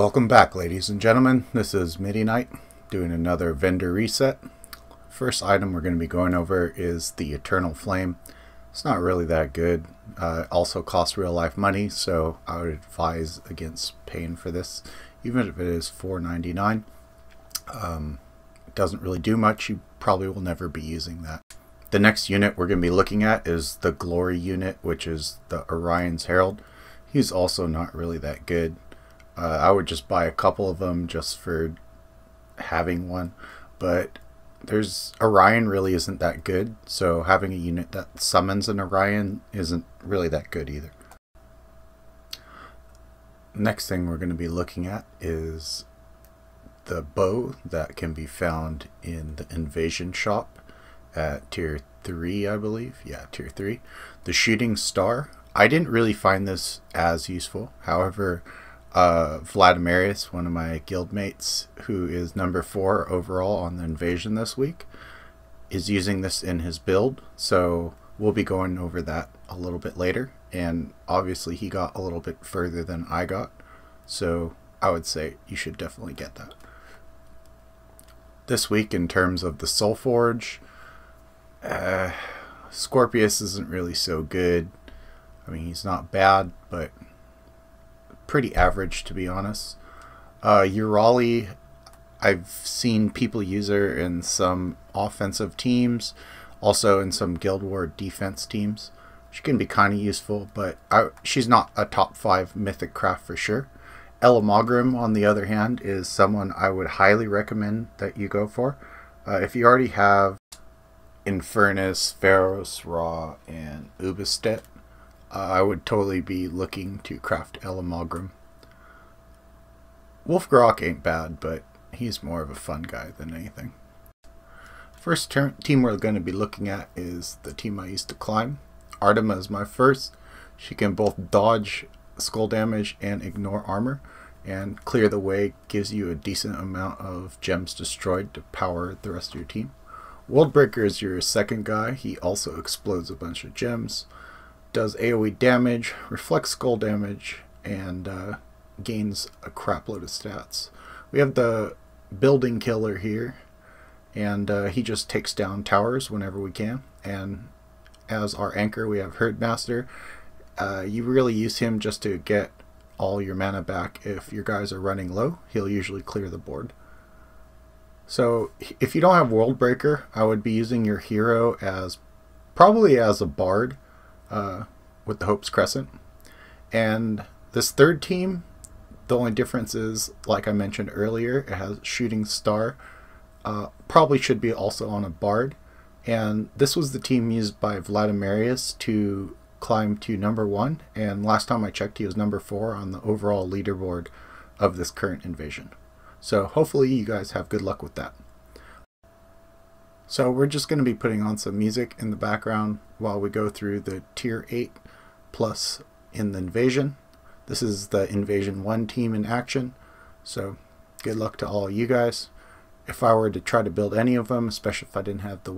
Welcome back, ladies and gentlemen. This is Midnight doing another vendor reset. First item we're going to be going over is the Eternal Flame. It's not really that good. It also costs real life money, so I would advise against paying for this, even if it is $4.99. It doesn't really do much. You probably will never be using that. The next unit we're going to be looking at is the Glory unit, which is the Orion's Herald. He's also not really that good. I would just buy a couple of them just for having one, but Orion really isn't that good, so having a unit that summons an Orion isn't really that good either. Next thing we're going to be looking at is the bow that can be found in the Invasion shop at tier 3, I believe. Yeah, tier 3. The Shooting Star. I didn't really find this as useful. However, Vladimarius, one of my guildmates, who is number 4 overall on the Invasion this week, is using this in his build, so we'll be going over that a little bit later. And obviously he got a little bit further than I got, so I would say you should definitely get that. This week, in terms of the Soul Forge, Scorpius isn't really so good. I mean, he's not bad, but pretty average, to be honest. Urali, I've seen people use her in some offensive teams, also in some Guild War defense teams. She can be kind of useful, but she's not a top 5 mythic craft for sure. Elamogrim, on the other hand, is someone I would highly recommend that you go for. If you already have Infernus, Pharos, Ra, and Ubistet, I would totally be looking to craft Elamogrim. Wolfgrok ain't bad, but he's more of a fun guy than anything. First team we're going to be looking at is the team I used to climb. Artima is my first. She can both dodge skull damage and ignore armor, and clear the way gives you a decent amount of gems destroyed to power the rest of your team. Worldbreaker is your second guy. He also explodes a bunch of gems, does AoE damage, reflects skull damage, and gains a crap load of stats. We have the building killer here, and he just takes down towers whenever we can. And as our anchor, we have Herdmaster. You really use him just to get all your mana back. If your guys are running low, he'll usually clear the board. So if you don't have Worldbreaker, I would be using your hero probably as a bard, with the Hope's Crescent. And this third team, the only difference is, like I mentioned earlier, it has Shooting Star. Probably should be also on a bard. And this was the team used by Vladimarius to climb to number 1. And last time I checked, he was number 4 on the overall leaderboard of this current invasion. So hopefully you guys have good luck with that. So we're just going to be putting on some music in the background while we go through the tier 8 plus in the invasion. This is the Invasion 1 team in action, so good luck to all you guys. If I were to try to build any of them, especially if I didn't have the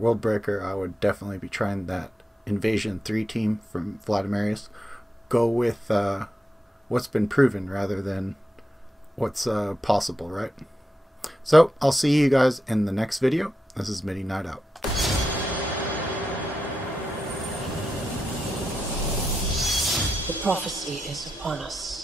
Worldbreaker, I would definitely be trying that Invasion 3 team from Vladimarius. Go with what's been proven rather than what's possible, right? So I'll see you guys in the next video. This is Midnight out. The prophecy is upon us.